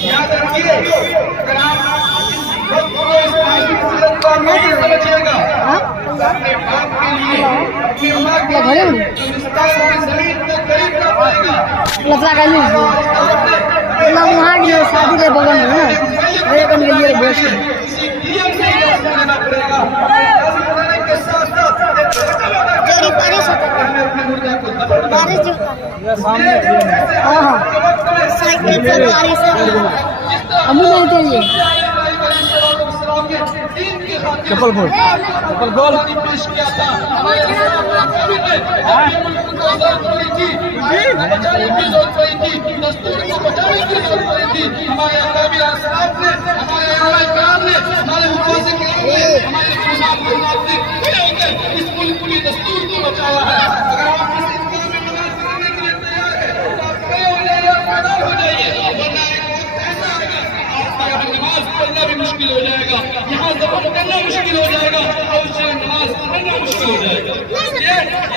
याद रखिए, अगर आप समझिएगा अपने बाप के लिए, अपनी माँ के लिए हिंदुस्तान की जमीन को खरीदना पड़ेगा। वहाँ के शादी के बगल में ना किसी नियम से देना पड़ेगा। के साथ साथ चप्पल बोल पेश किया था। हमारे बचाने की जरूरत पड़ी थी, दस्तूर को बचाने की जरूरत पड़ी थी। हमारे हमारे इस मुल्क की दस्तूर को बचाया है। अगर आप इस इंसान में मदद करने के लिए तैयार है तो आप खड़े हो जाइए और पैदा हो जाइए, वरना एक वक्त ऐसा आएगा आपका यहाँ नमाज पढ़ना भी मुश्किल हो जाएगा, यहाँ ज़बत करना मुश्किल हो जाएगा और उससे नमाज पढ़ना मुश्किल हो जाएगा। ये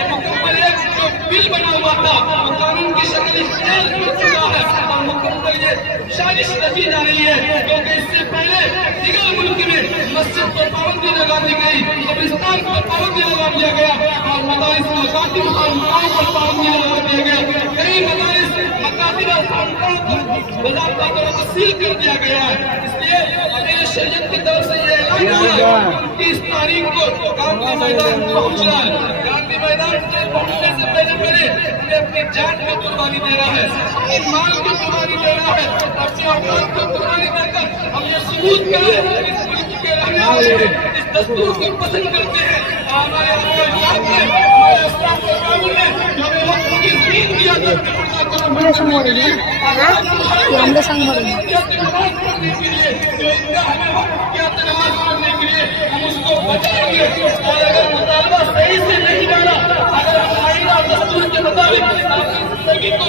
मुकम्मल एक जो बिल बना हुआ था वो कानून की शक्ल इख्तियार कर चुका है और मुकम्मल ये साजिश रची जा रही है, क्योंकि इससे पहले दिगर मुल्क में मस्जिद पर पाबंदी लगा दी गई, कब्रिस्तान पर पाबंदी लगा दिया गया और मदारिस मकातिब और मकाम पर पाबंदी लगा दिया गया। कई मदारिस मकातिब और मकाम को बज़ाब्ता तौर पर सील कर दिया गया है। इसलिए अमीर शरीयत की तरफ से ये ऐलान किया है 30 तारीख को गांधी मैदान पहुंचना है। गांधी मैदान से पहुंचने से पहले हमें अपनी जान को कुर्बानी देना है, अपने माल को कुर्बानी देना है, अपने औलाद को कुर्बानी देकर हम ये सबूत करें इस मुल्क के रहने वाले इस दस्तूर को पसंद करते हैं। हमारे सही से नहीं डाला, अगर आईना दस्तूर के मुताबिक जिंदगी को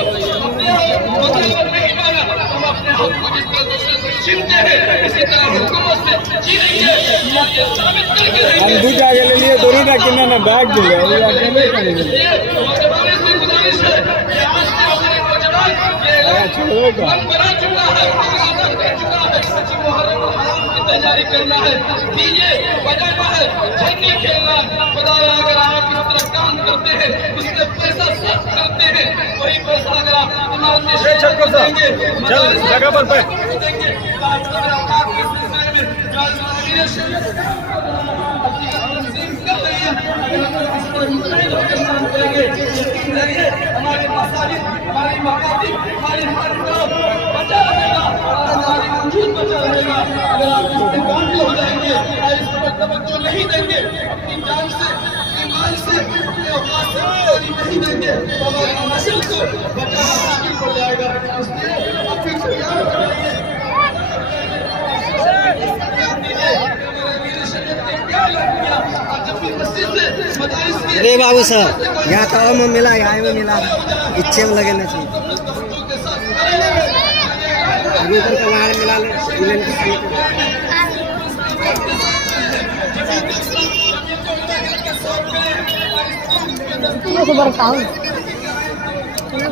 नहीं माना, हम अपने हक को जिस तरह दूसरे से छीनते हैं इसी तरह हुकूमत से छीनेंगे। ये साबित करके हम दूध आगे ले लिए दोनों का कितना ना बैग दे गया नौजवानों से गुजारिश है कि आज के हमारे नौजवान ये मन बना चुका है, कर चुका है, मुहर्रम की तैयारी करना है, डीजे बजाना है, झंडे खेलना। खुदा अगर आप इस तरह काम करते हैं, उससे पैसा सर्फ करते हैं, वही पैसा अगर आप देंगे जगह पर देंगे हमारे मसाजिद, हमारी मकातिब, हमारी बचा रहेगा, हमारी वजूद बचा रहेगा। अगर आप इससे गांधी हो जाएंगे और इस पर तवज्जो नहीं देंगे, अपनी जान से, अपनी माल से, अपने औकात से नहीं देंगे तो हमारी नस्ल को बचाना मुश्किल हो जाएगा। इसलिए अपनी तैयार हो जाइए। अरे बाबू साहब यहाँ तो में मिला, यहाँ में मिला, इच्छे में लगे ना चाहिए मिला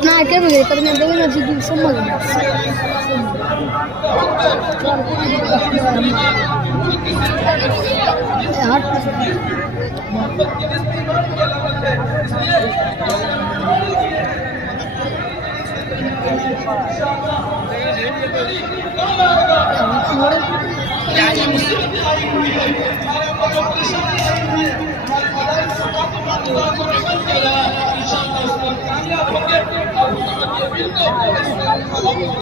ना के भी पर मैं देवे ना जी समझ इंशाअल्लाह उस पर कामयाब होंगे और